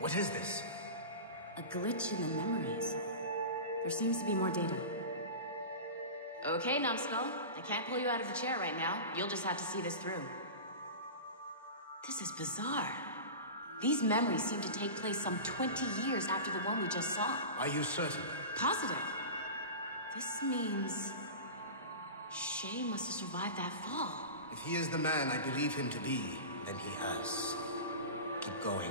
What is this? A glitch in the memories. There seems to be more data. Okay, numbskull. I can't pull you out of the chair right now. You'll just have to see this through. This is bizarre. These memories seem to take place some 20 years after the one we just saw. Are you certain? Positive. This means... Shay must have survived that fall. If he is the man I believe him to be, then he has. Keep going.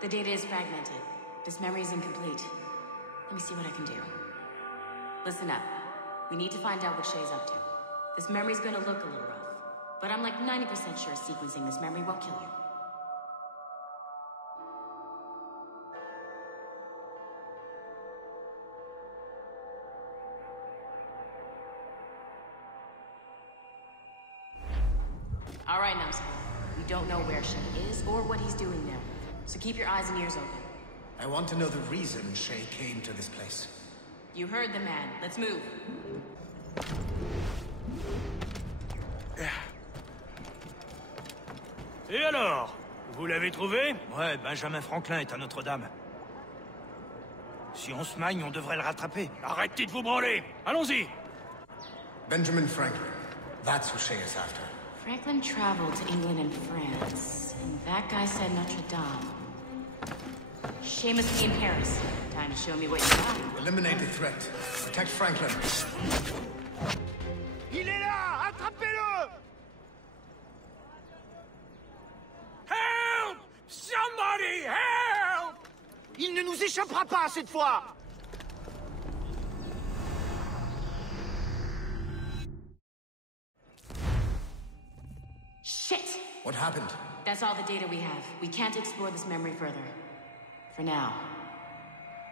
The data is fragmented. This memory is incomplete. Let me see what I can do. Listen up. We need to find out what Shay's up to. This memory's gonna look a little rough, but I'm like 90% sure sequencing this memory won't kill you. All right, numbskull. We don't know where Shay is or what he's doing there, so keep your eyes and ears open. I want to know the reason Shay came to this place. You heard the man. Let's move. Et alors? Vous l'avez trouvé? Ouais, Benjamin Franklin est à Notre-Dame. Si on se magne, on devrait le rattraper. Arrêtez de vous branler! Allons-y! Benjamin Franklin. That's who Shay is after. Franklin traveled to England and France, and that guy said Notre-Dame. Shay must be in Paris. Time to show me what you got. Eliminate the threat. Protect Franklin. Il est là! Attrapez-le! Help! Somebody help! Il ne nous échappera pas cette fois! Shit! What happened? That's all the data we have. We can't explore this memory further. For now.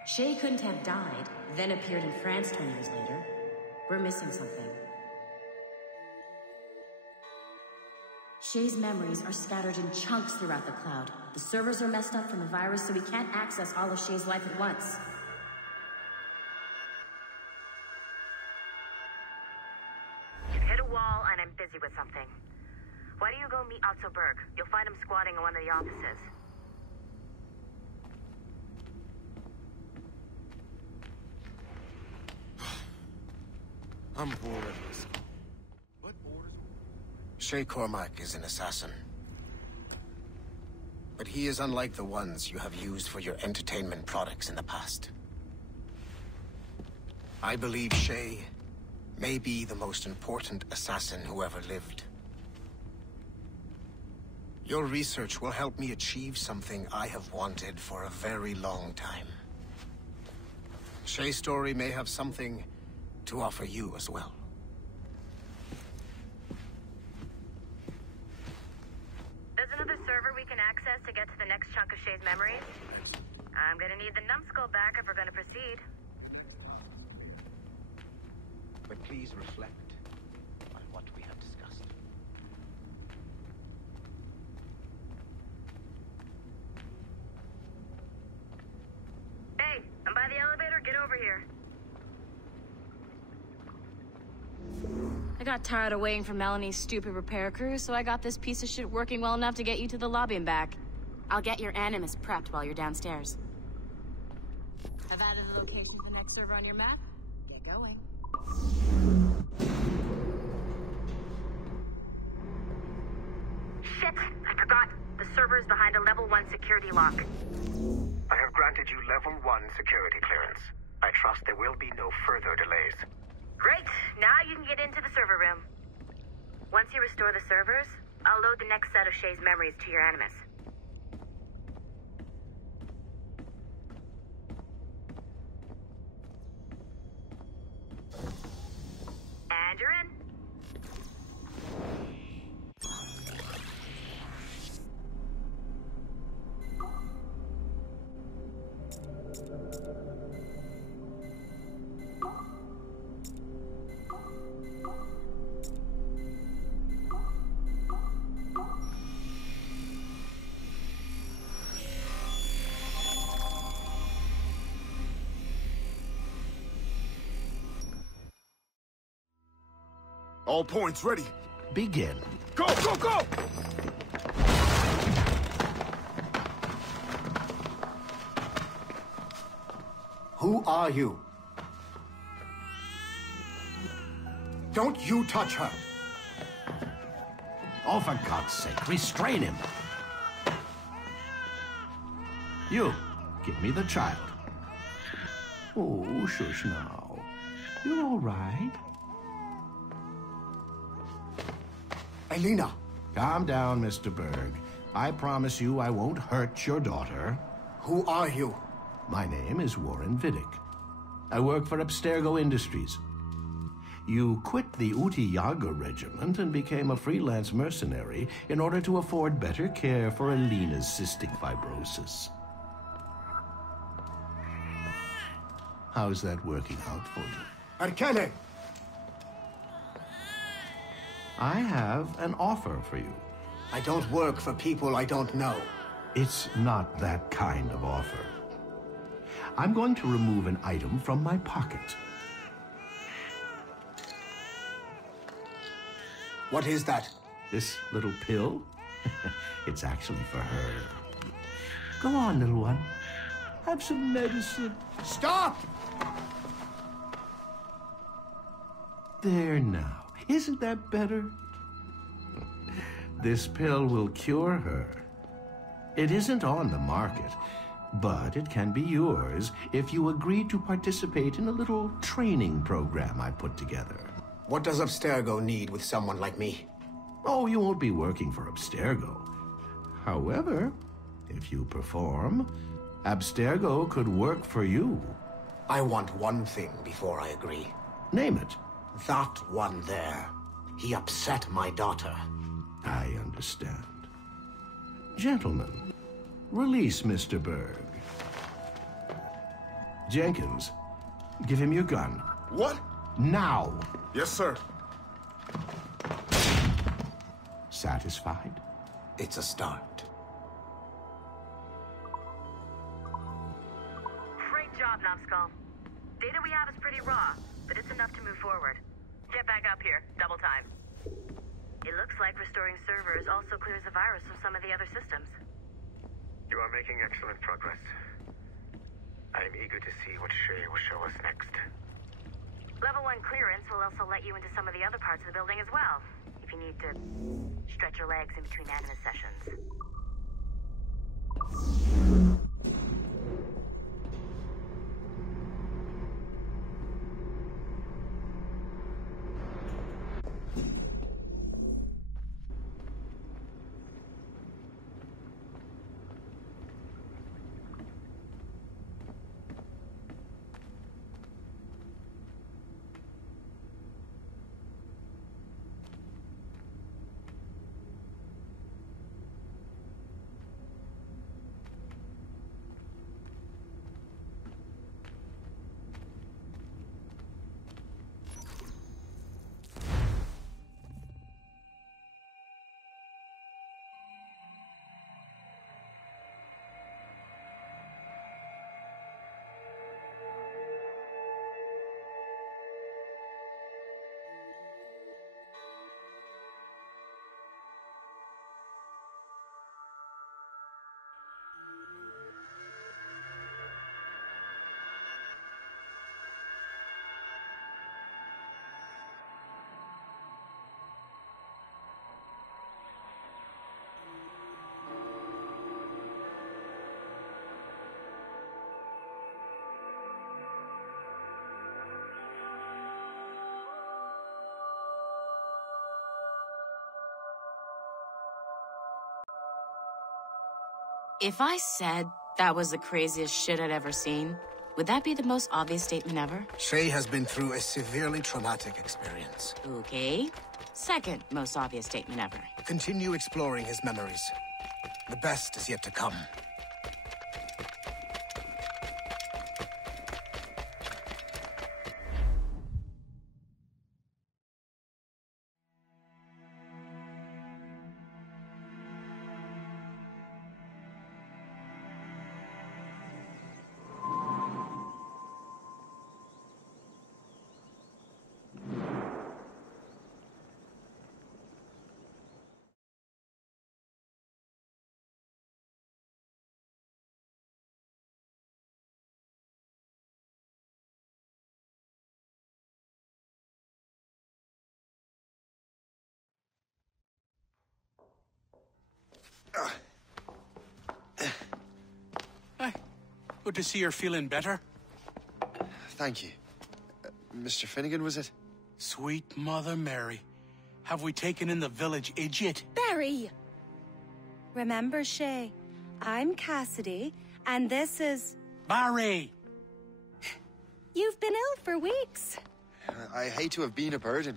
Shay couldn't have died, then appeared in France 20 years later. We're missing something. Shay's memories are scattered in chunks throughout the cloud. The servers are messed up from the virus, so we can't access all of Shay's life at once. You've hit a wall, and I'm busy with something. Why don't you go meet Otto Berg? You'll find him squatting in one of the offices. I'm bored of this. What orders? Shay Cormac is an assassin. But he is unlike the ones you have used for your entertainment products in the past. I believe Shay may be the most important assassin who ever lived. Your research will help me achieve something I have wanted for a very long time. Shay's story may have something to offer you as well. There's another server we can access to get to the next chunk of Shay's memories. I'm gonna need the numbskull back if we're gonna proceed. But please reflect on what we have discussed. Hey, I'm by the elevator. Get over here. I got tired of waiting for Melanie's stupid repair crew, so I got this piece of shit working well enough to get you to the lobby and back. I'll get your Animus prepped while you're downstairs. I've added the location for the next server on your map. Get going. Shit! I forgot. The server is behind a level 1 security lock. I have granted you level 1 security clearance. I trust there will be no further delays. Great! Now you can get into the server room. Once you restore the servers, I'll load the next set of Shay's memories to your Animus. And you're in. All points ready. Begin. Go, go, go! Who are you? Don't you touch her! Oh, for God's sake, restrain him. You, give me the child. Oh, shush now. You're all right. Elena! Calm down, Mr. Berg. I promise you I won't hurt your daughter. Who are you? My name is Warren Vidic. I work for Abstergo Industries. You quit the Uti Yaga regiment and became a freelance mercenary in order to afford better care for Elena's cystic fibrosis. How's that working out for you? Arkele! I have an offer for you. I don't work for people I don't know. It's not that kind of offer. I'm going to remove an item from my pocket. What is that? This little pill? It's actually for her. Go on, little one. Have some medicine. Stop! There now. Isn't that better? This pill will cure her. It isn't on the market, but it can be yours if you agree to participate in a little training program I put together. What does Abstergo need with someone like me? Oh, you won't be working for Abstergo. However, if you perform, Abstergo could work for you. I want one thing before I agree. Name it. That one there. He upset my daughter. I understand. Gentlemen, release Mr. Berg. Jenkins, give him your gun. What? Now! Yes, sir. Satisfied? It's a start. Great job, Numbskull. Data we have is pretty raw, but it's enough to move forward. Get back up here. Double time. It looks like restoring servers also clears the virus from some of the other systems. You are making excellent progress. I am eager to see what Shay will show us next. Level 1 clearance will also let you into some of the other parts of the building as well, if you need to stretch your legs in between animus sessions. If I said that was the craziest shit I'd ever seen, would that be the most obvious statement ever? Shay has been through a severely traumatic experience. Okay. Second most obvious statement ever. Continue exploring his memories. The best is yet to come. Hey, good to see you're feeling better. Thank you. Mr. Finnegan, was it? Sweet Mother Mary. Have we taken in the village idiot? Barry! Remember, Shay, I'm Cassidy, and this is... Barry! You've been ill for weeks. I hate to have been a burden.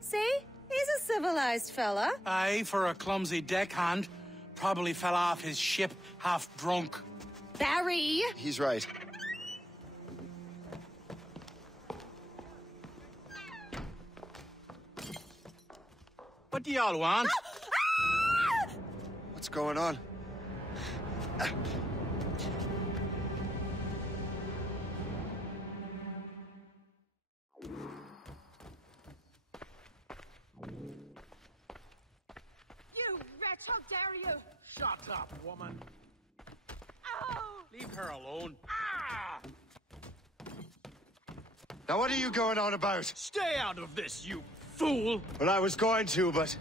See? He's a civilized fella. Aye, for a clumsy deckhand. Probably fell off his ship half drunk. Barry! He's right. What do y'all want? What's going on? You wretch, how dare you! Shut up, woman. Ow! Leave her alone. Ah! Now what are you going on about? Stay out of this, you fool! Well, I was going to, but...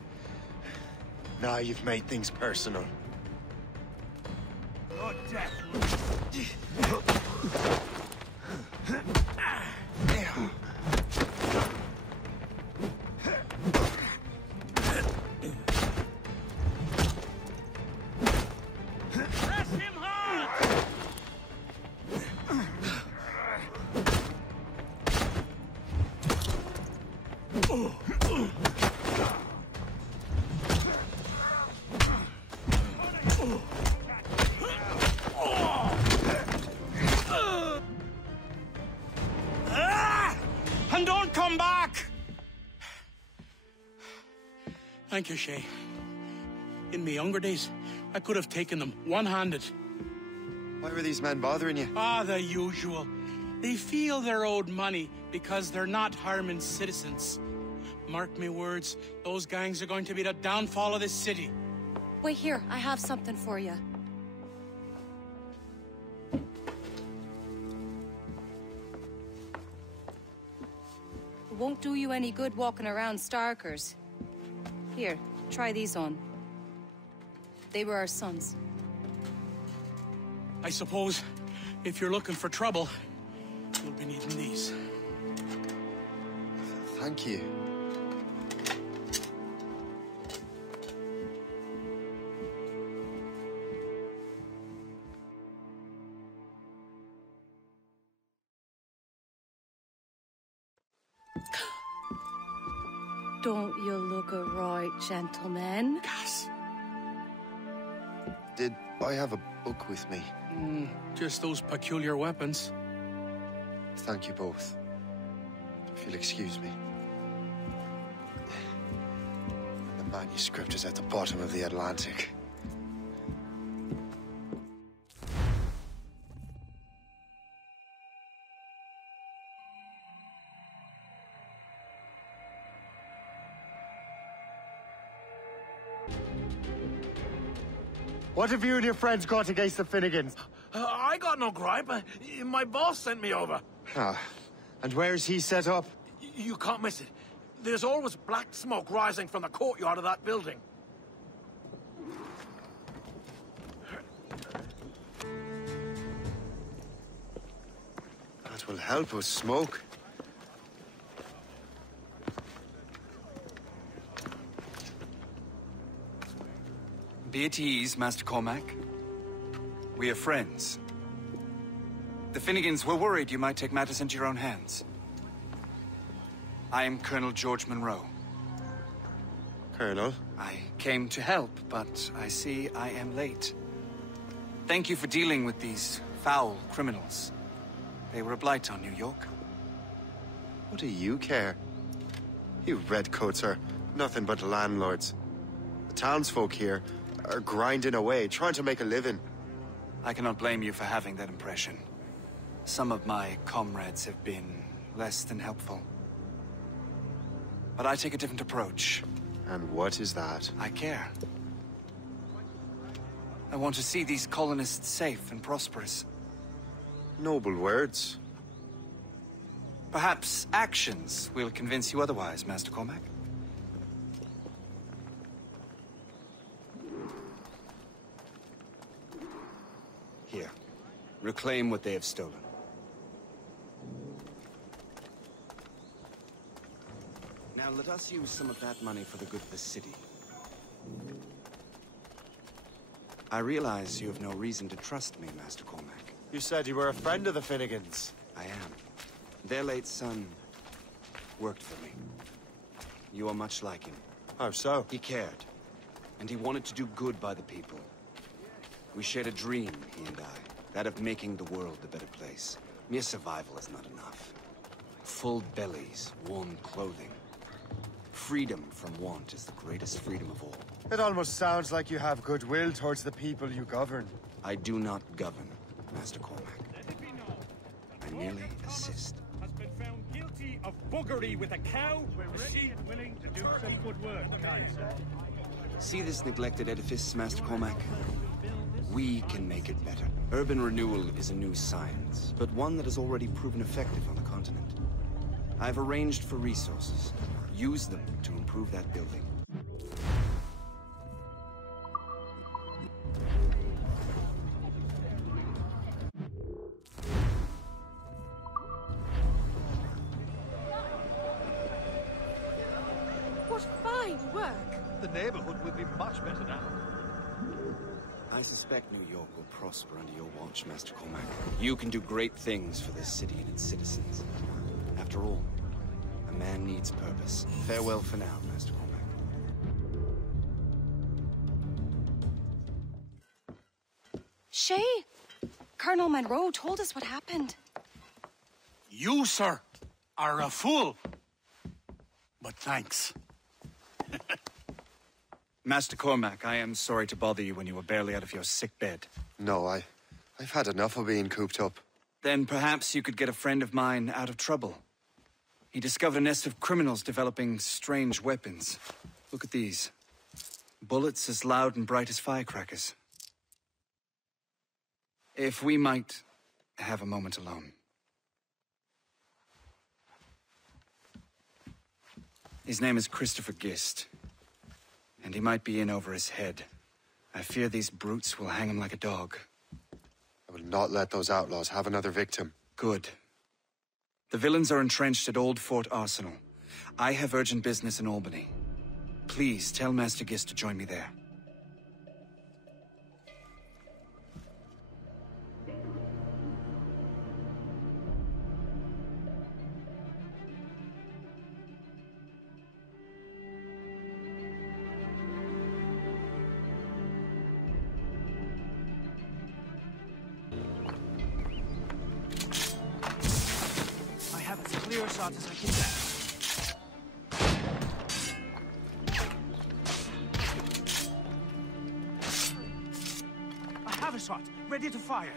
Now you've made things personal. Your death. Press him hard! And don't come back! Thank you, Shay. In my younger days, I could have taken them one-handed. Why were these men bothering you? Ah, the usual. They feel they're owed money because they're not harming citizens. Mark me words, those gangs are going to be the downfall of this city. Wait here, I have something for you. It won't do you any good walking around Starkers. Here, try these on. They were our sons. I suppose, if you're looking for trouble, you'll be needing these. Thank you. Don't you look a right, gentlemen? Gas. Did I have a book with me? Just those peculiar weapons. Thank you both. If you'll excuse me. The manuscript is at the bottom of the Atlantic. What have you and your friends got against the Finnegans? I got no gripe. My boss sent me over. Ah, and where's he set up? You can't miss it. There's always black smoke rising from the courtyard of that building. That will help us smoke. Be at ease, Master Cormac. We are friends. The Finnegans were worried you might take matters into your own hands. I am Colonel George Monroe. Colonel? I came to help, but I see I am late. Thank you for dealing with these foul criminals. They were a blight on New York. What do you care? You redcoats are nothing but landlords. The townsfolk here are grinding away, trying to make a living. I cannot blame you for having that impression. Some of my comrades have been less than helpful. But I take a different approach. And what is that? I care. I want to see these colonists safe and prosperous. Noble words. Perhaps actions will convince you otherwise, Master Cormac. Here. Reclaim what they have stolen. Now let us use some of that money for the good of the city. I realize you have no reason to trust me, Master Cormac. You said you were a friend of the Finnegans. I am. Their late son worked for me. You are much like him. How so? He cared, and he wanted to do good by the people. We shared a dream, he and I, that of making the world a better place. Mere survival is not enough. Full bellies, warm clothing. Freedom from want is the greatest freedom of all. It almost sounds like you have goodwill towards the people you govern. I do not govern, Master Cormac. I merely assist. Has been found guilty of buggery with a cow. Is she willing to do some good work, kind sir? See this neglected edifice, Master Cormac? We can make it better. Urban renewal is a new science, but one that has already proven effective on the continent. I've arranged for resources. Use them to improve that building. What fine work! The neighborhood will be much better now. I suspect New York will prosper under your watch, Master Cormac. You can do great things for this city and its citizens. After all, a man needs purpose. Farewell for now, Master Cormac. Shay, Colonel Monroe told us what happened. You, sir, are a fool. But thanks. Master Cormac, I am sorry to bother you when you were barely out of your sick bed. No, I've had enough of being cooped up. Then perhaps you could get a friend of mine out of trouble. He discovered a nest of criminals developing strange weapons. Look at these. Bullets as loud and bright as firecrackers. If we might have a moment alone. His name is Christopher Gist. And he might be in over his head. I fear these brutes will hang him like a dog. I will not let those outlaws have another victim. Good. The villains are entrenched at Old Fort Arsenal. I have urgent business in Albany. Please tell Master Gist to join me there. Clear shot as I can get. I have a shot, ready to fire.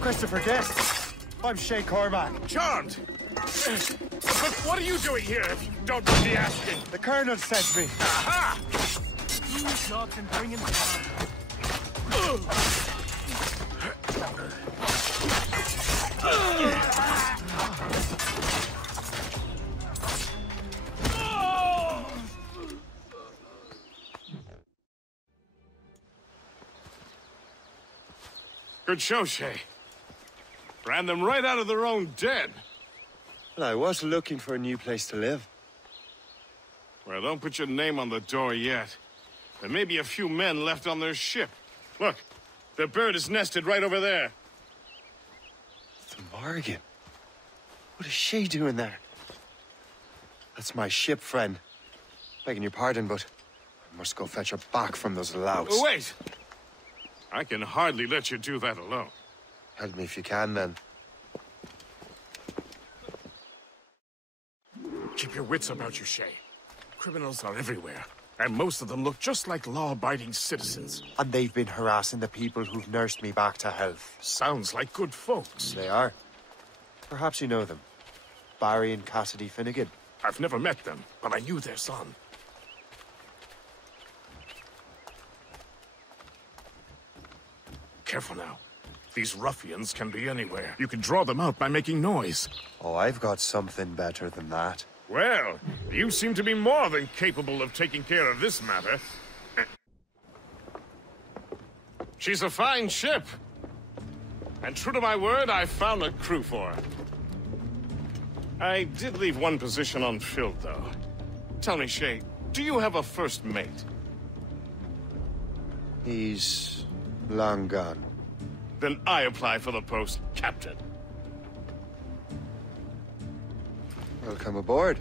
Christopher Guest! I'm Shay Cormac. Charmed! But what are you doing here, if you don't mind me asking? The Colonel sent me. Aha! 2 shots and bring him down. Good show, Shay. Ran them right out of their own den. Well, I was looking for a new place to live. Well, don't put your name on the door yet. There may be a few men left on their ship. Look, the bird is nested right over there. The Morgan. What is she doing there? That's my ship, friend. Begging your pardon, but I must go fetch her back from those louts. Oh, wait! I can hardly let you do that alone. Help me if you can, then. Keep your wits about you, Shay. Criminals are everywhere, and most of them look just like law-abiding citizens. And they've been harassing the people who've nursed me back to health. Sounds like good folks. They are. Perhaps you know them. Barry and Cassidy Finnegan. I've never met them, but I knew their son. Careful now. These ruffians can be anywhere. You can draw them out by making noise. Oh, I've got something better than that. Well, you seem to be more than capable of taking care of this matter. She's a fine ship. And true to my word, I found a crew for her. I did leave one position unfilled, though. Tell me, Shay, do you have a first mate? He's long gone. Then I apply for the post, Captain. Welcome aboard.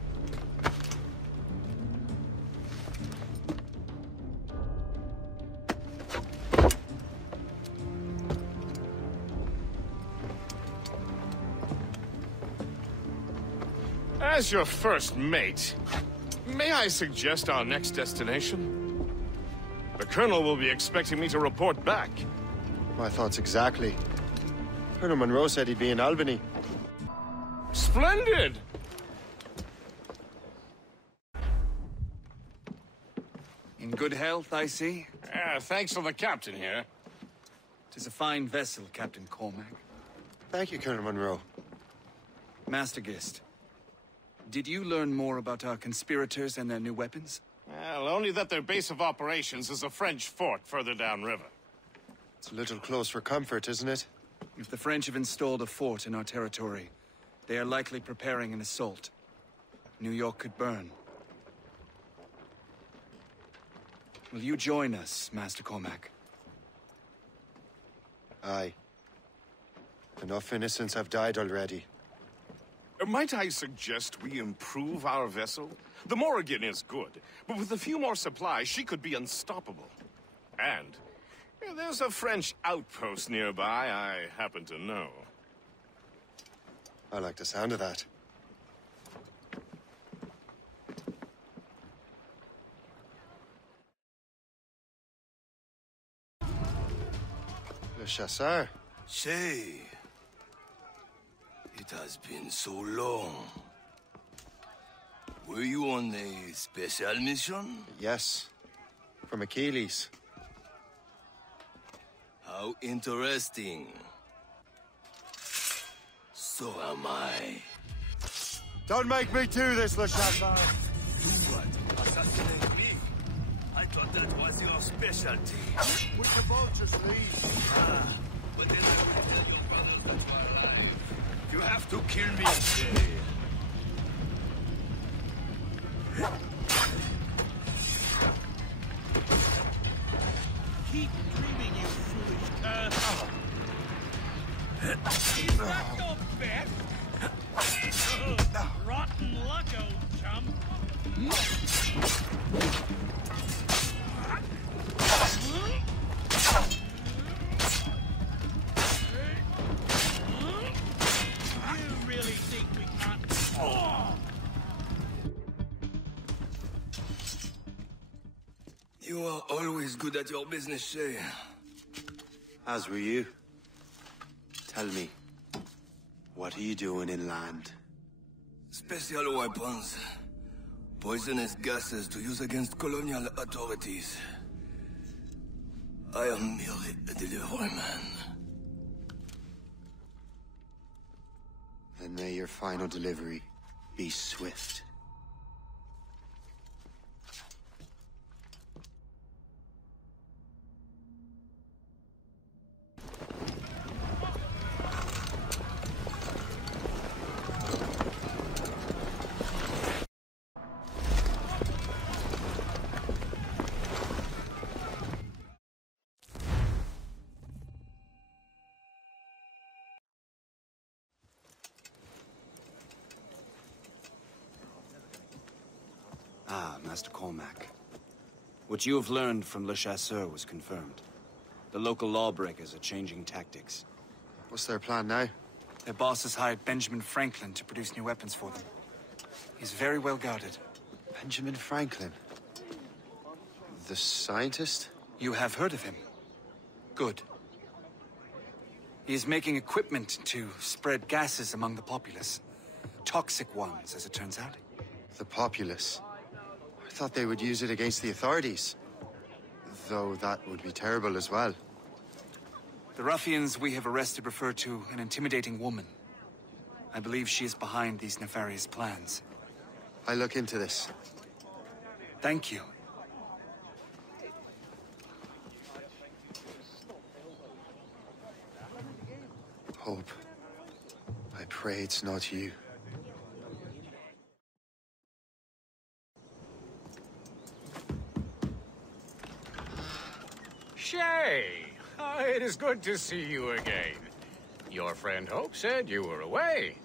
As your first mate, may I suggest our next destination? The Colonel will be expecting me to report back. My thoughts exactly. Colonel Monroe said he'd be in Albany. Splendid! In good health, I see? Thanks to the captain here. 'Tis a fine vessel, Captain Cormac. Thank you, Colonel Monroe. Master Gist, did you learn more about our conspirators and their new weapons? Well, only that their base of operations is a French fort further downriver. It's a little close for comfort, isn't it? If the French have installed a fort in our territory, they are likely preparing an assault. New York could burn. Will you join us, Master Cormac? Aye. Enough innocents have died already. Might I suggest we improve our vessel? The Morrigan is good, but with a few more supplies, she could be unstoppable. And there's a French outpost nearby I happen to know. I like the sound of that. Le Chasseur. Shay. It has been so long. Were you on a special mission? Yes. From Achilles. How interesting. So am I. Don't make me do this, Le Chasseur! Do what? Assassinate me? I thought that was your specialty. We can both just leave. But then I will tell your brothers that you are alive. You have to kill me, Shay. Keep dreaming, you foolish cur. Is that your best? Rotten luck, old chum. You really think we can't... You are always good at your business, Shay. As were you. Tell me, what are you doing inland? Special weapons. Poisonous gases to use against colonial authorities. I am merely a delivery man. Then may your final delivery be swift. Ah, Master Cormac. What you have learned from Le Chasseur was confirmed. The local lawbreakers are changing tactics. What's their plan now? Their boss has hired Benjamin Franklin to produce new weapons for them. He's very well guarded. Benjamin Franklin? The scientist? You have heard of him? Good. He is making equipment to spread gases among the populace. Toxic ones, as it turns out. The populace? I thought they would use it against the authorities. Though that would be terrible as well. The ruffians we have arrested refer to an intimidating woman. I believe she is behind these nefarious plans. I'll look into this. Thank you. Hope. I pray it's not you. Shay! It is good to see you again. Your friend Hope said you were away.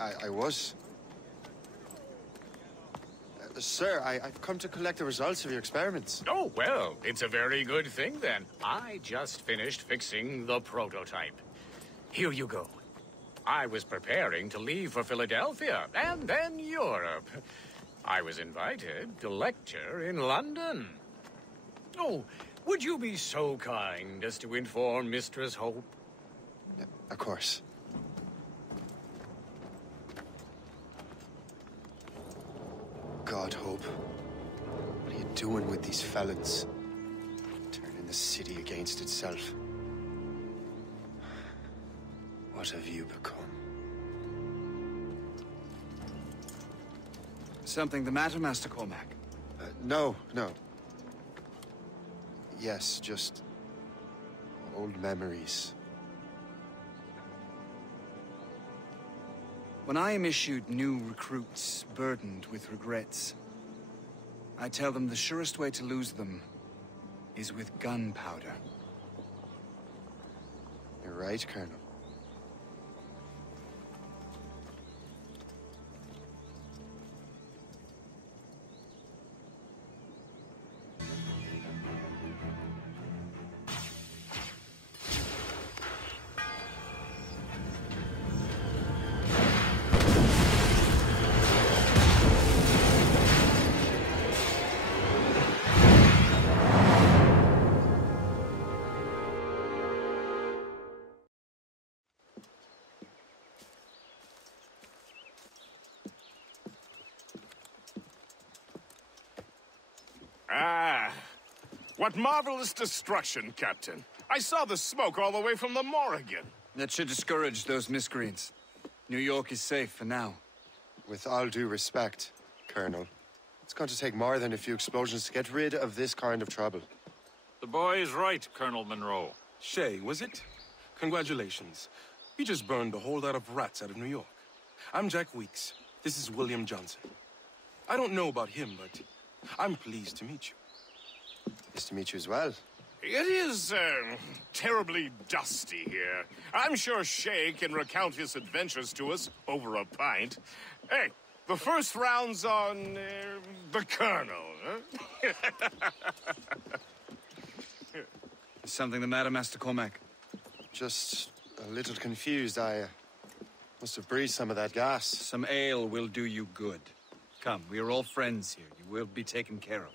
I was. Sir, I've come to collect the results of your experiments. Oh, well, it's a very good thing then. I just finished fixing the prototype. Here you go. I was preparing to leave for Philadelphia, and then Europe. I was invited to lecture in London. Oh, would you be so kind as to inform Mistress Hope? Of course. God, Hope. What are you doing with these felons? Turning the city against itself. What have you become? Something the matter, Master Cormac? No. Yes, just old memories. When I am issued new recruits burdened with regrets, I tell them the surest way to lose them is with gunpowder. You're right, Colonel. What marvelous destruction, Captain. I saw the smoke all the way from the Morrigan. That should discourage those miscreants. New York is safe for now. With all due respect, Colonel, it's going to take more than a few explosions to get rid of this kind of trouble. The boy is right, Colonel Monroe. Shay, was it? Congratulations. You just burned a whole lot of rats out of New York. I'm Jack Weeks. This is William Johnson. I don't know about him, but I'm pleased to meet you. Nice to meet you as well. It is, terribly dusty here. I'm sure Shay can recount his adventures to us over a pint. Hey, the first round's on, the Colonel, huh? Is something the matter, Master Cormac? Just a little confused. I must have breathed some of that gas. Some ale will do you good. Come, we are all friends here. You will be taken care of.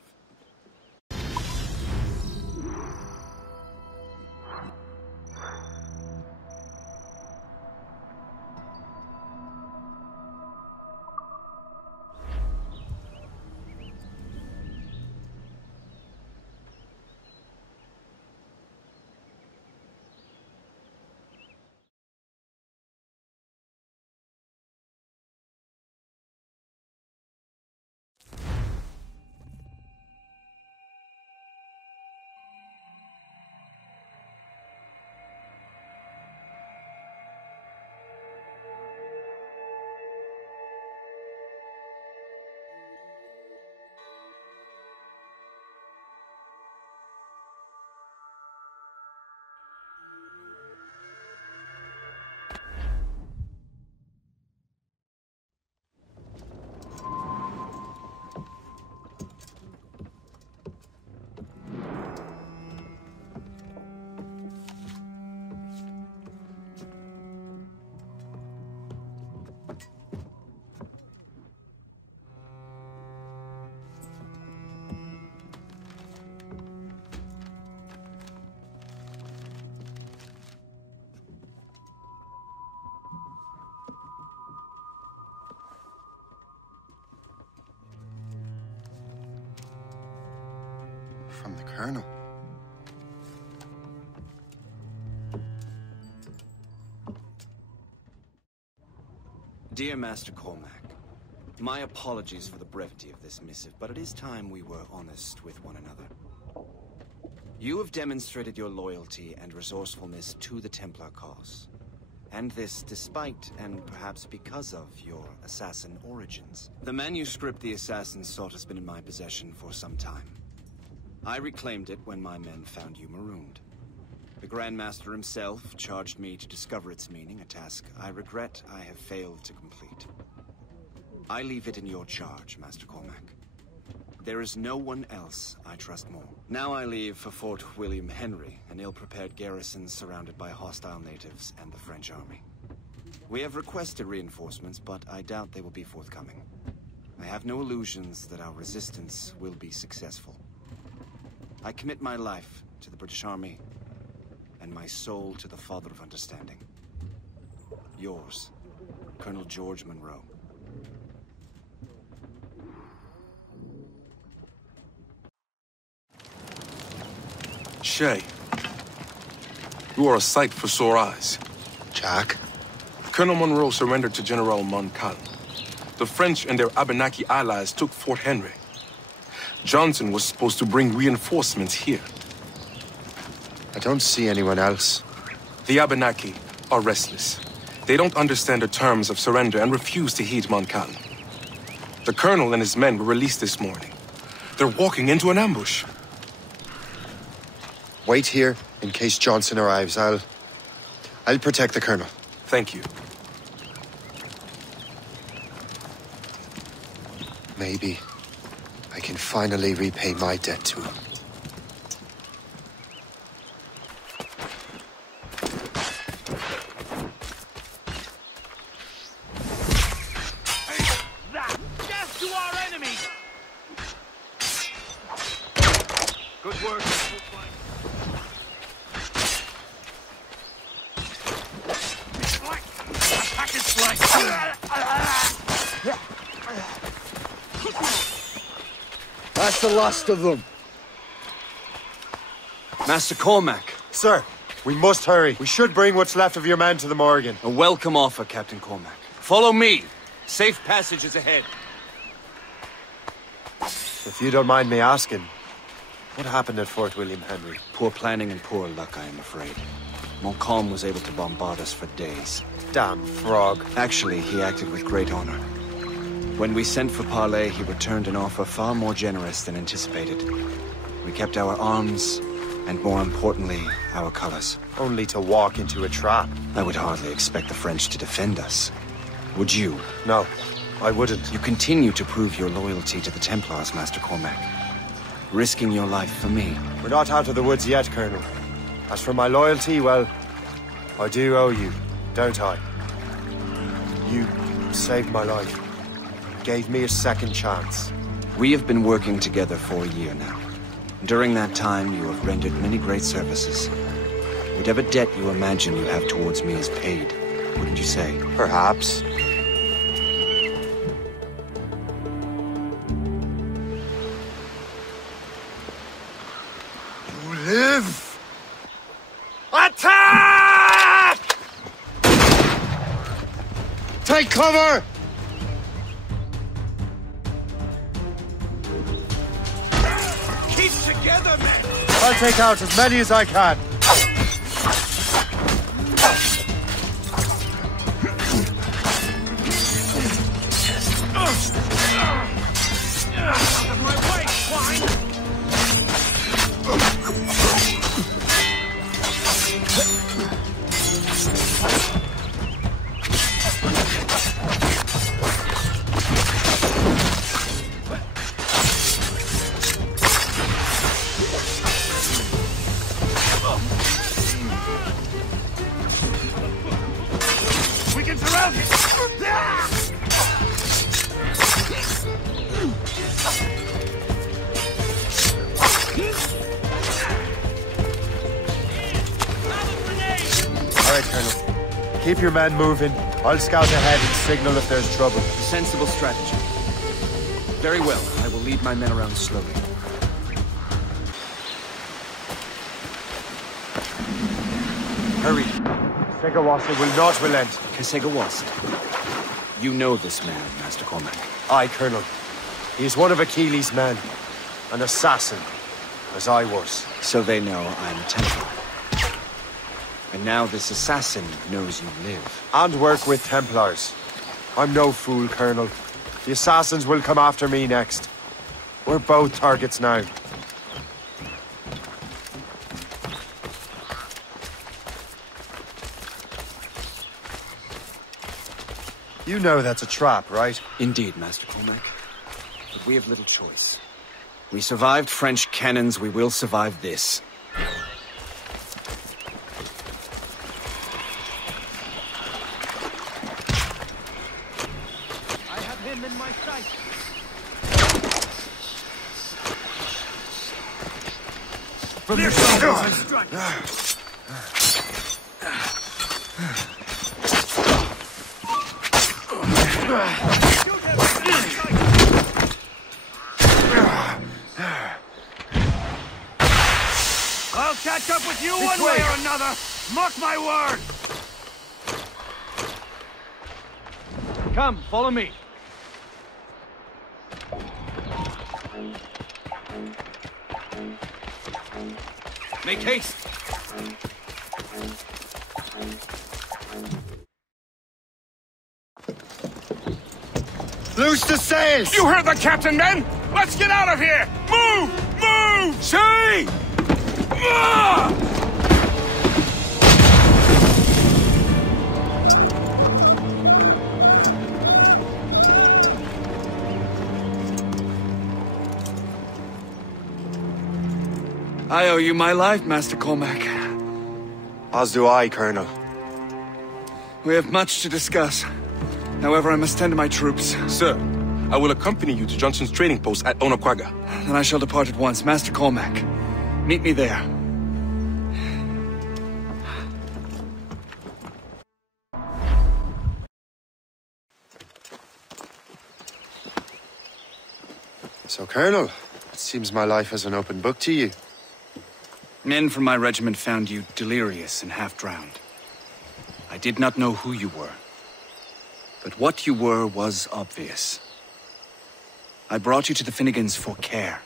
From the Colonel. Dear Master Cormac, my apologies for the brevity of this missive, but it is time we were honest with one another. You have demonstrated your loyalty and resourcefulness to the Templar cause. And this despite, and perhaps because of, your assassin origins. The manuscript the assassins sought has been in my possession for some time. I reclaimed it when my men found you marooned. The Grand Master himself charged me to discover its meaning, a task I regret I have failed to complete. I leave it in your charge, Master Cormac. There is no one else I trust more. Now I leave for Fort William Henry, an ill-prepared garrison surrounded by hostile natives and the French army. We have requested reinforcements, but I doubt they will be forthcoming. I have no illusions that our resistance will be successful. I commit my life to the British Army, and my soul to the Father of Understanding. Yours, Colonel George Monroe. Shay, you are a sight for sore eyes. Jack? Colonel Monroe surrendered to General Montcalm. The French and their Abenaki allies took Fort Henry. Johnson was supposed to bring reinforcements here. I don't see anyone else. The Abenaki are restless. They don't understand the terms of surrender and refuse to heed Montcalm. The colonel and his men were released this morning. They're walking into an ambush. Wait here in case Johnson arrives. I'll protect the colonel. Thank you. Maybe I can finally repay my debt to him. Death to our enemies! Good work. Attack is flank. That's the last of them. Master Cormac. Sir, we must hurry. We should bring what's left of your men to the Morrigan. A welcome offer, Captain Cormac. Follow me. Safe passage is ahead. If you don't mind me asking, what happened at Fort William Henry? Poor planning and poor luck, I am afraid. Montcalm was able to bombard us for days. Damn frog. Actually, he acted with great honor. When we sent for parley, he returned an offer far more generous than anticipated. We kept our arms, and more importantly, our colors. Only to walk into a trap. I would hardly expect the French to defend us. Would you? No, I wouldn't. You continue to prove your loyalty to the Templars, Master Cormac. Risking your life for me. We're not out of the woods yet, Colonel. As for my loyalty, well, I do owe you, don't I? You saved my life. Gave me a second chance. We have been working together for a year now. During that time, you have rendered many great services. Whatever debt you imagine you have towards me is paid, wouldn't you say? Perhaps. You live! Attack! Take cover! Keep together, men! I'll take out as many as I can. Out of my way, swine! We can surround it! All right, Colonel. Keep your men moving. I'll scout ahead and signal if there's trouble. A sensible strategy. Very well. I will lead my men around slowly. Hurry. Segawasa will not relent. Segawasa. You know this man, Master Cormac. Aye, Colonel. He is one of Achilles' men. An assassin, as I was. So they know I'm a Templar. And now this assassin knows you live. And work with Templars. I'm no fool, Colonel. The assassins will come after me next. We're both targets now. You know that's a trap, right? Indeed, Master Cormac. But we have little choice. We survived French cannons, we will survive this. I have him in my sight. From your shoulders I strike. I'll catch up with you one way or another! Mark my word! Come, follow me. Make haste! Loose the sails! You heard the captain, men! Let's get out of here! Move! Move! Shay! I owe you my life, Master Cormac. As do I, Colonel. We have much to discuss. However, I must tend to my troops. Sir, I will accompany you to Johnson's trading post at Onakwaga. Then I shall depart at once. Master Cormac, meet me there. So, Colonel, it seems my life is an open book to you. Men from my regiment found you delirious and half-drowned. I did not know who you were. But what you were was obvious. I brought you to the Finnegans for care.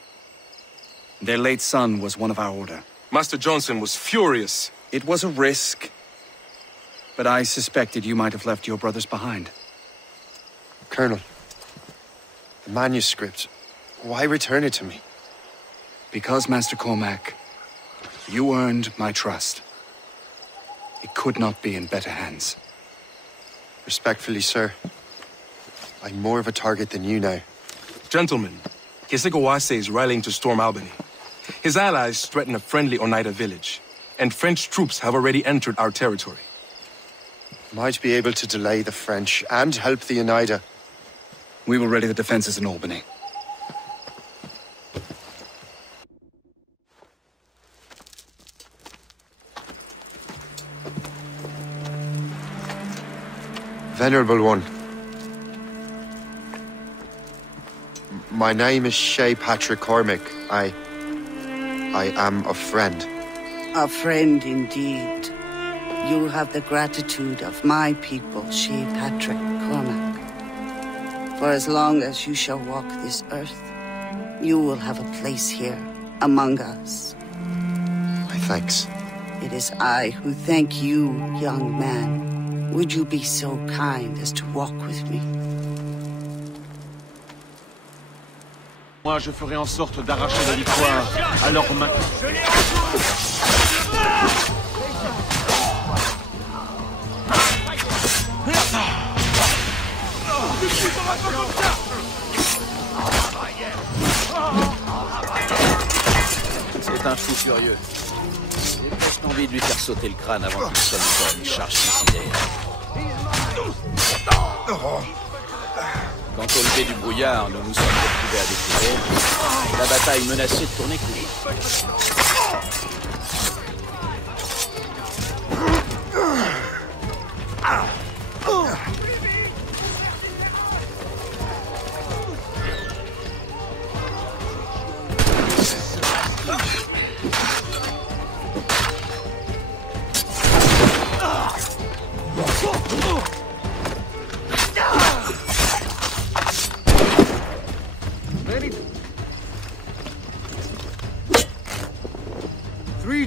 Their late son was one of our order. Master Johnson was furious. It was a risk. But I suspected you might have left your brothers behind. Colonel, the manuscript, why return it to me? Because, Master Cormac, you earned my trust. It could not be in better hands. Respectfully, sir, I'm more of a target than you now. Gentlemen, Kesekowase is rallying to storm Albany. His allies threaten a friendly Oneida village, and French troops have already entered our territory. Might be able to delay the French and help the Oneida. We will ready the defenses in Albany. Venerable one. My name is Shay Patrick Cormac. I am a friend. A friend indeed. You have the gratitude of my people, Shay Patrick Cormac. For as long as you shall walk this earth, you will have a place here, among us. My thanks. It is I who thank you, young man. Would you be so kind as to walk with me? Moi, je ferai en sorte d'arracher la victoire à leurs mains. C'est un fou furieux. J'ai presque envie de lui faire sauter le crâne avant qu'il sonne encore une charge suicidaire. Quant au lever du brouillard, nous nous sommes retrouvés à découvert. La bataille menaçait de tourner court.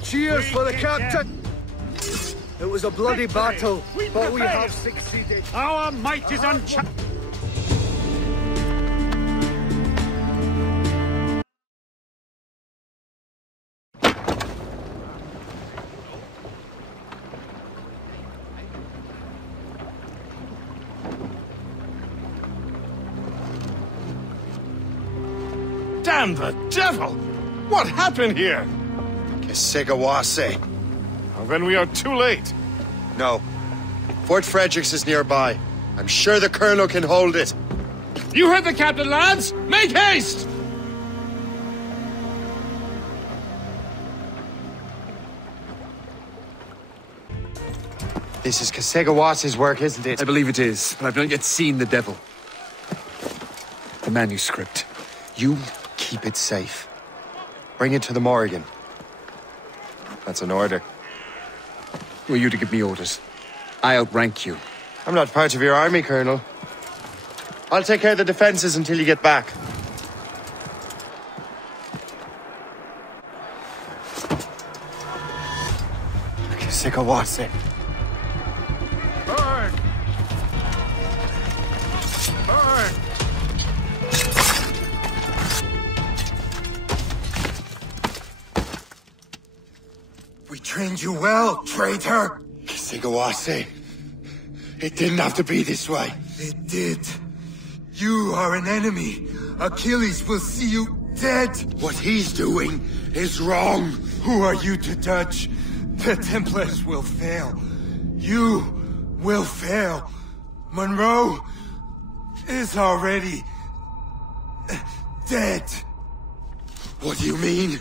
Cheers for the captain! It was a bloody battle, but we prevailed. have succeeded. Our might is unchallenged. Damn the devil! What happened here? Kesigawase. Well, then we are too late. No. Fort Fredericks is nearby. I'm sure the Colonel can hold it. You heard the captain, lads! Make haste! This is Kesigawas's work, isn't it? I believe it is, but I've not yet seen the devil. The manuscript. You keep it safe. Bring it to the Morrigan. That's an order. Who are you to give me orders? I outrank you. I'm not part of your army, Colonel. I'll take care of the defenses until you get back. Kesigawase. Burn! Burn! We trained you well, traitor. Kesigawase. It didn't have to be this way. It did. You are an enemy. Achilles will see you dead. What he's doing is wrong. Who are you to judge? The Templars will fail. You will fail. Monroe is already dead. What do you mean?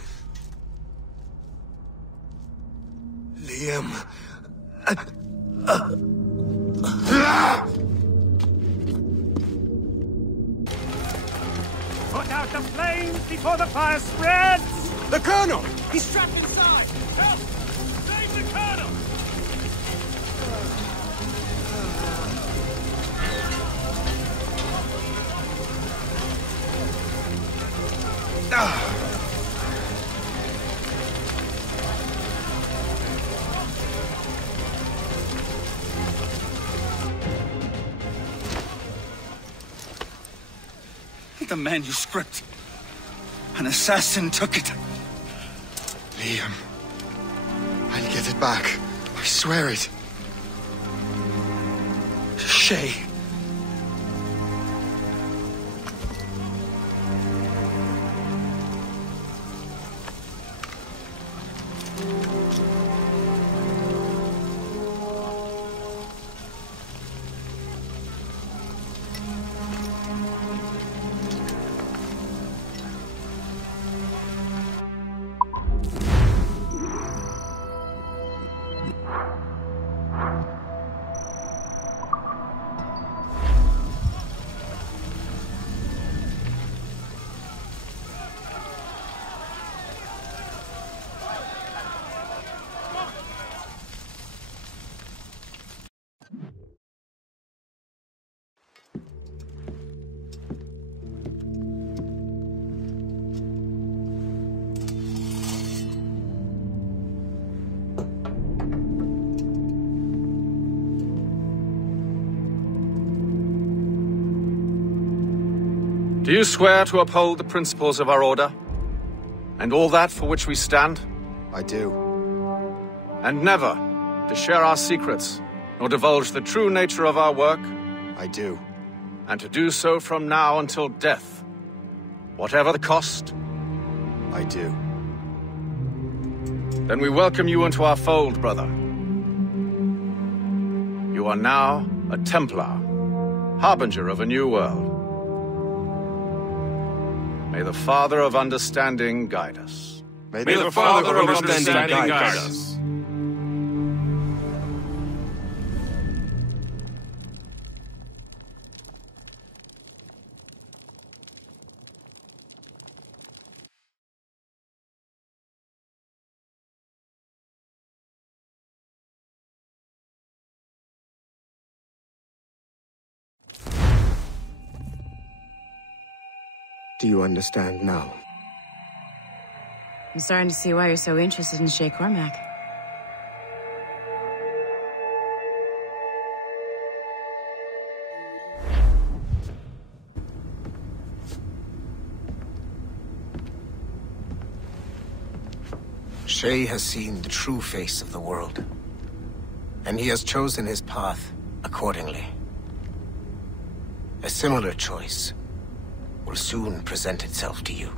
Liam. Put out the flames before the fire spreads! The Colonel! He's trapped inside! Help! Save the Colonel! The manuscript. An assassin took it. Liam. I'll get it back. I swear it. Shay. Do you swear to uphold the principles of our order? And all that for which we stand? I do. And never to share our secrets, nor divulge the true nature of our work? I do. And to do so from now until death, whatever the cost? I do. Then we welcome you into our fold, brother. You are now a Templar, harbinger of a new world. May the Father of Understanding guide us. May the Father of Understanding guide us. Do you understand now? I'm starting to see why you're so interested in Shay Cormac. Shay has seen the true face of the world, and he has chosen his path accordingly. A similar choice will soon present itself to you.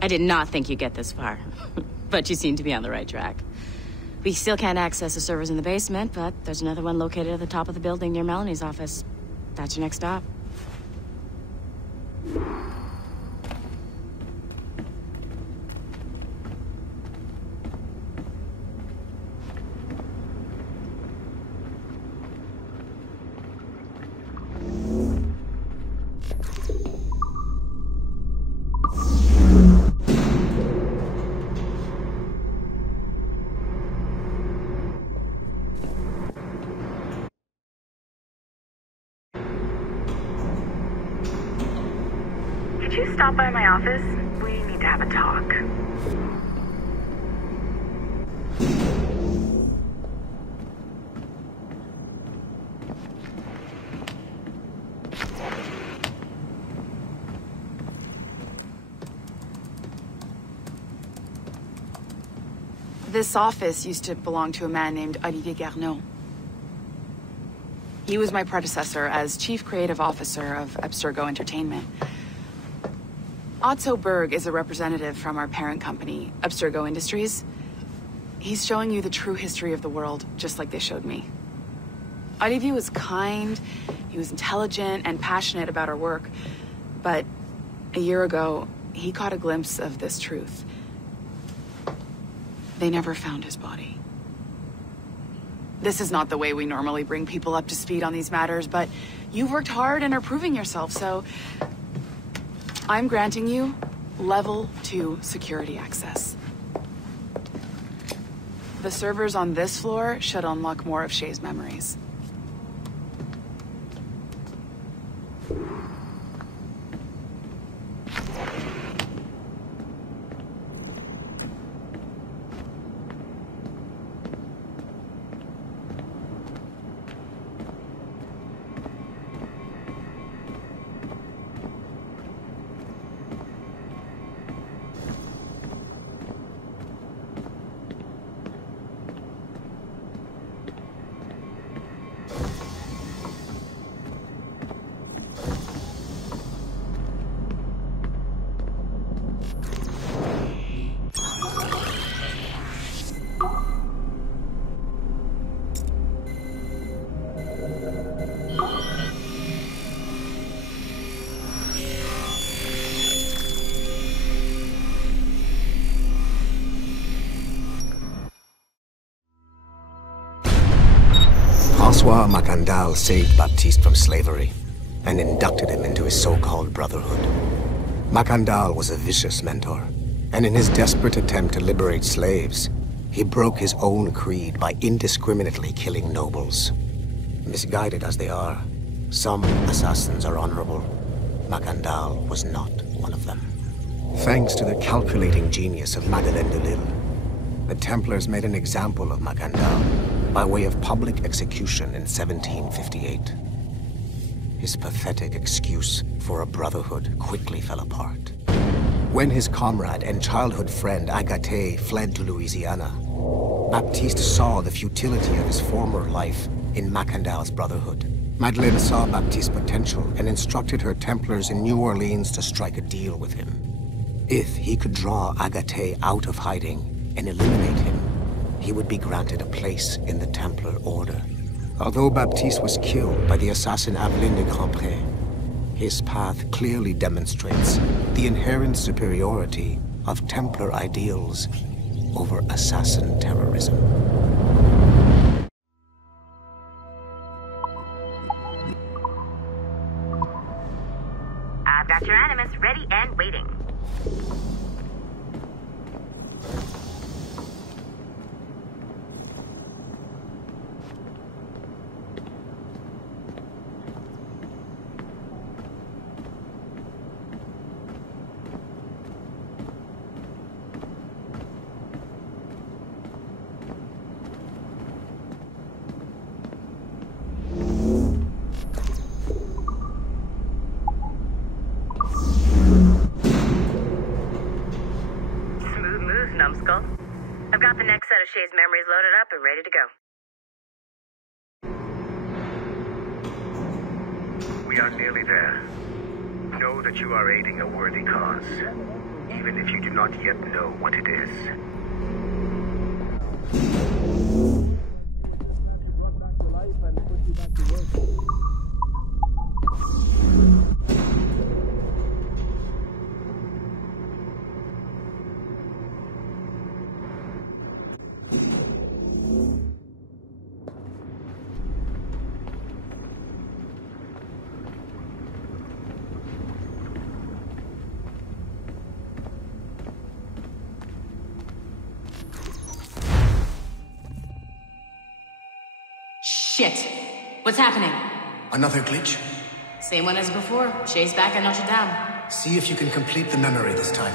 I did not think you'd get this far, but you seem to be on the right track. We still can't access the servers in the basement, but there's another one located at the top of the building near Melanie's office. That's your next stop. Could you stop by my office? We need to have a talk. This office used to belong to a man named Olivier Garneau. He was my predecessor as Chief Creative Officer of Abstergo Entertainment. Otto Berg is a representative from our parent company, Abstergo Industries. He's showing you the true history of the world, just like they showed me. Olivier was kind, he was intelligent and passionate about our work, but a year ago, he caught a glimpse of this truth. They never found his body. This is not the way we normally bring people up to speed on these matters, but you've worked hard and are proving yourself, so I'm granting you level 2 security access. The servers on this floor should unlock more of Shay's memories. François Macandal saved Baptiste from slavery and inducted him into his so-called brotherhood. Macandal was a vicious mentor, and in his desperate attempt to liberate slaves, he broke his own creed by indiscriminately killing nobles. Misguided as they are, some assassins are honorable. Macandal was not one of them. Thanks to the calculating genius of Madeleine de Lille, the Templars made an example of Macandal by way of public execution in 1758. His pathetic excuse for a brotherhood quickly fell apart. When his comrade and childhood friend Agathe fled to Louisiana, Baptiste saw the futility of his former life in Macandal's brotherhood. Madeleine saw Baptiste's potential and instructed her Templars in New Orleans to strike a deal with him. If he could draw Agathe out of hiding and eliminate him, he would be granted a place in the Templar Order. Although Baptiste was killed by the assassin Aveline de Grandpré, his path clearly demonstrates the inherent superiority of Templar ideals over assassin terrorism. I've got your animus ready and waiting. set of Shay's memories loaded up and ready to go. We are nearly there. Know that you are aiding a worthy cause, even if you do not yet know what it is. Shit! What's happening? Another glitch? Same one as before. Shay's back at Notre Dame. See if you can complete the memory this time.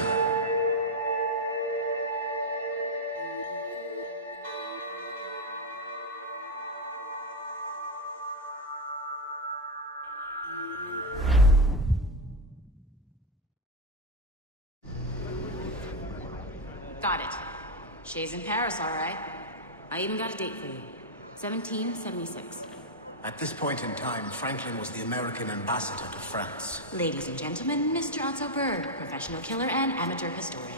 Got it. Shay's in Paris, all right. I even got a date for you. 1776. At this point in time, Franklin was the American ambassador to France. Ladies and gentlemen, Mr. Otto Berg, professional killer and amateur historian.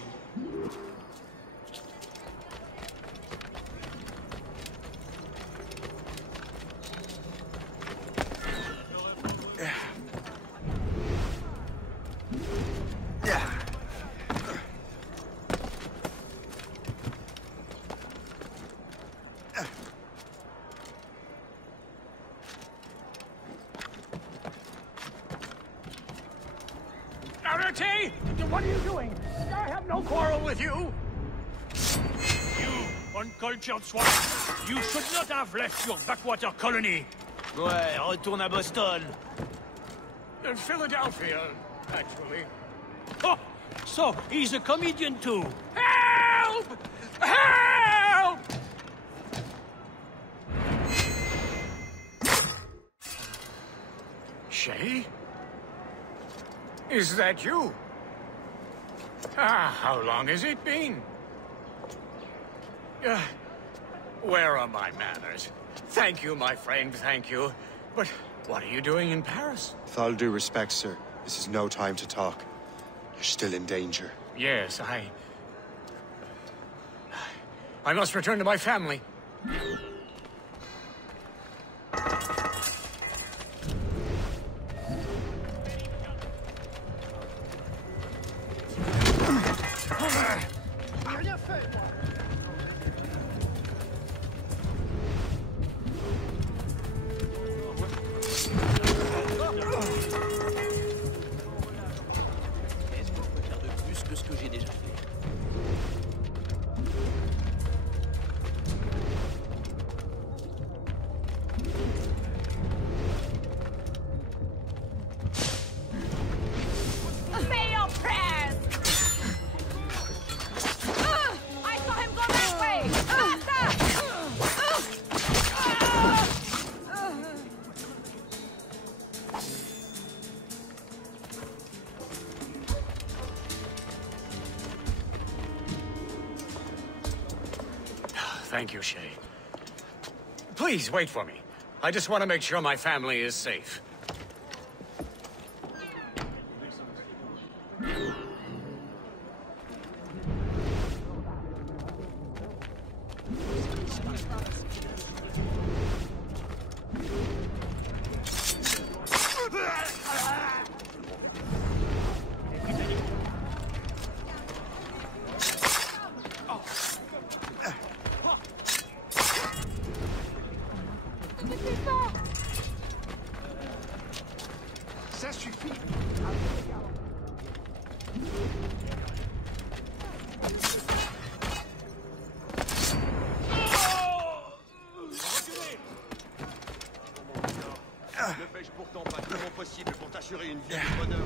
What are you doing? I have no quarrel with you. You uncultured swine. You should not have left your backwater colony. Ouais, retourne à Boston. In Philadelphia, actually. Oh, so he's a comedian too. Help! Help! Shay? Is that you? How long has it been? Where are my manners? Thank you, my friend, thank you. But what are you doing in Paris? With all due respect, sir, this is no time to talk. You're still in danger. Yes, I must return to my family. Thank you, Shay. Please, wait for me. I just want to make sure my family is safe. Ça suffit. Ne fais-je pourtant pas tout mon possible pour t'assurer une vie de bonheur?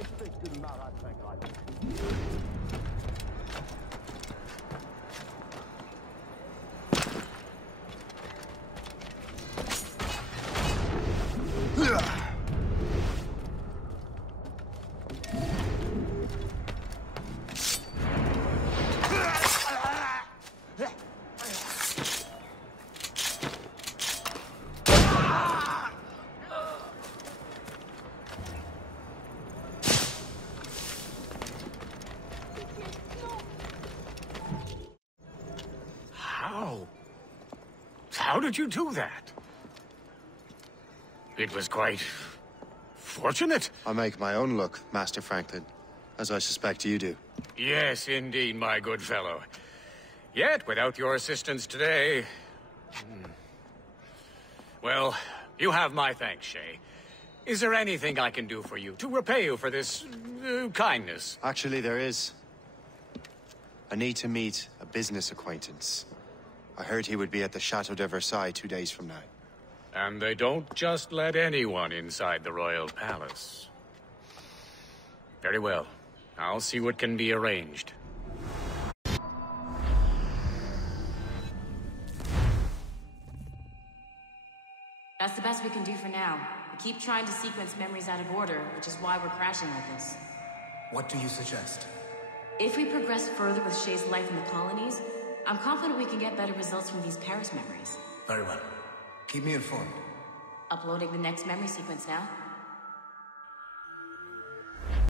Espèce de marâtre ingrate. How did you do that? It was quite... fortunate. I make my own luck, Master Franklin, as I suspect you do. Yes, indeed, my good fellow. Yet, without your assistance today... Well, you have my thanks, Shay. Is there anything I can do for you, to repay you for this... kindness? Actually, there is. I need to meet a business acquaintance. I heard he would be at the Chateau de Versailles 2 days from now. And they don't just let anyone inside the royal palace. Very well. I'll see what can be arranged. That's the best we can do for now. We keep trying to sequence memories out of order, which is why we're crashing like this. What do you suggest? If we progress further with Shay's life in the colonies, I'm confident we can get better results from these Paris memories. Very well. Keep me informed. Uploading the next memory sequence now.